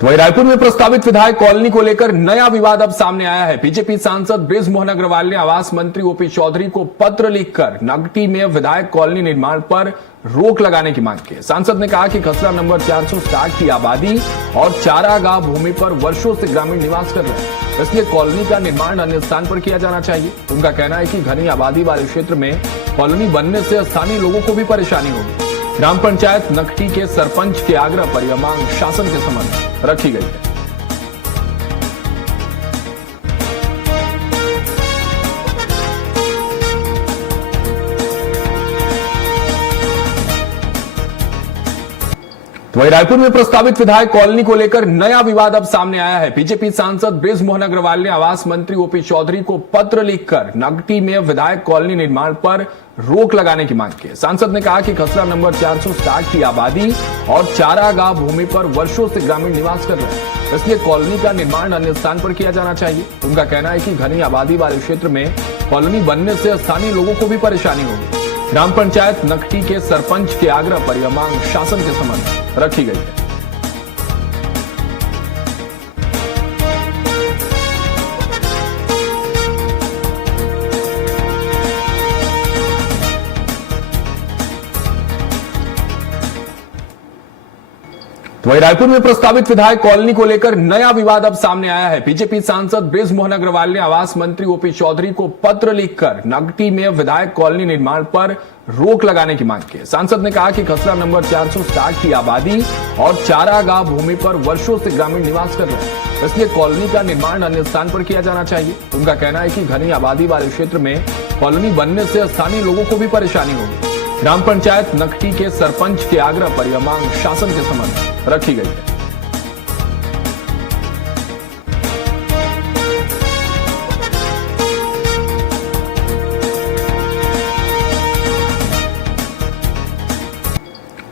तो वहीं रायपुर में प्रस्तावित विधायक कॉलोनी को लेकर नया विवाद अब सामने आया है। बीजेपी सांसद बृजमोहन अग्रवाल ने आवास मंत्री ओपी चौधरी को पत्र लिखकर नगटी में विधायक कॉलोनी निर्माण पर रोक लगाने की मांग की। सांसद ने कहा कि खसरा नंबर 460 की आबादी और चारागाह भूमि पर वर्षों से ग्रामीण निवास कर रहे हैं, इसलिए कॉलोनी का निर्माण अन्य स्थान पर किया जाना चाहिए। उनका कहना है कि घनी आबादी वाले क्षेत्र में कॉलोनी बनने से स्थानीय लोगों को भी परेशानी होगी। ग्राम पंचायत नगटी के सरपंच के आग्रह पर यह मांग शासन के समक्ष रखी गई है। तो वहीं रायपुर में प्रस्तावित विधायक कॉलोनी को लेकर नया विवाद अब सामने आया है। बीजेपी सांसद बृजमोहन अग्रवाल ने आवास मंत्री ओपी चौधरी को पत्र लिखकर नगटी में विधायक कॉलोनी निर्माण पर रोक लगाने की मांग की। सांसद ने कहा कि खसरा नंबर 460 की आबादी और चारागाह भूमि पर वर्षों से ग्रामीण निवास कर रहे हैं, इसलिए कॉलोनी का निर्माण अन्य स्थान पर किया जाना चाहिए। उनका कहना है कि घनी आबादी वाले क्षेत्र में कॉलोनी बनने से स्थानीय लोगों को भी परेशानी होगी। ग्राम पंचायत नगटी के सरपंच के आग्रह पर यह मांग शासन के समक्ष रखी गई है। तो वहीं रायपुर में प्रस्तावित विधायक कॉलोनी को लेकर नया विवाद अब सामने आया है। बीजेपी सांसद बृजमोहन अग्रवाल ने आवास मंत्री ओपी चौधरी को पत्र लिखकर नगटी में विधायक कॉलोनी निर्माण पर रोक लगाने की मांग की। सांसद ने कहा कि खसरा नंबर 460 की आबादी और चारागाह भूमि पर वर्षों से ग्रामीण निवास कर रहे हैं, इसलिए कॉलोनी का निर्माण अन्य स्थान पर किया जाना चाहिए। उनका कहना है कि घनी आबादी वाले क्षेत्र में कॉलोनी बनने से स्थानीय लोगों को भी परेशानी होगी। ग्राम पंचायत नगटी के सरपंच के आग्रह पर यह मांग शासन के समक्ष रखी गई है।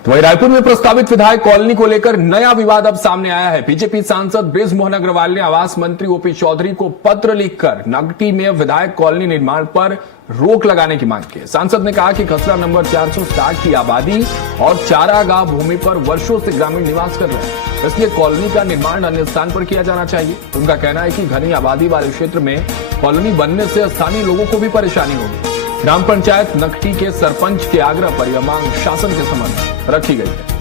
तो वहीं रायपुर में प्रस्तावित विधायक कॉलोनी को लेकर नया विवाद अब सामने आया है। बीजेपी सांसद बृजमोहन अग्रवाल ने आवास मंत्री ओपी चौधरी को पत्र लिखकर नगटी में विधायक कॉलोनी निर्माण पर रोक लगाने की मांग की। सांसद ने कहा कि खसरा नंबर 460 की आबादी और चारागाह भूमि पर वर्षों से ग्रामीण निवास कर रहे हैं, इसलिए कॉलोनी का निर्माण अन्य स्थान पर किया जाना चाहिए। उनका कहना है कि घनी आबादी वाले क्षेत्र में कॉलोनी बनने से स्थानीय लोगों को भी परेशानी होगी। ग्राम पंचायत नगटी के सरपंच के आग्रह पर यह मांग शासन के समक्ष रखी गई है।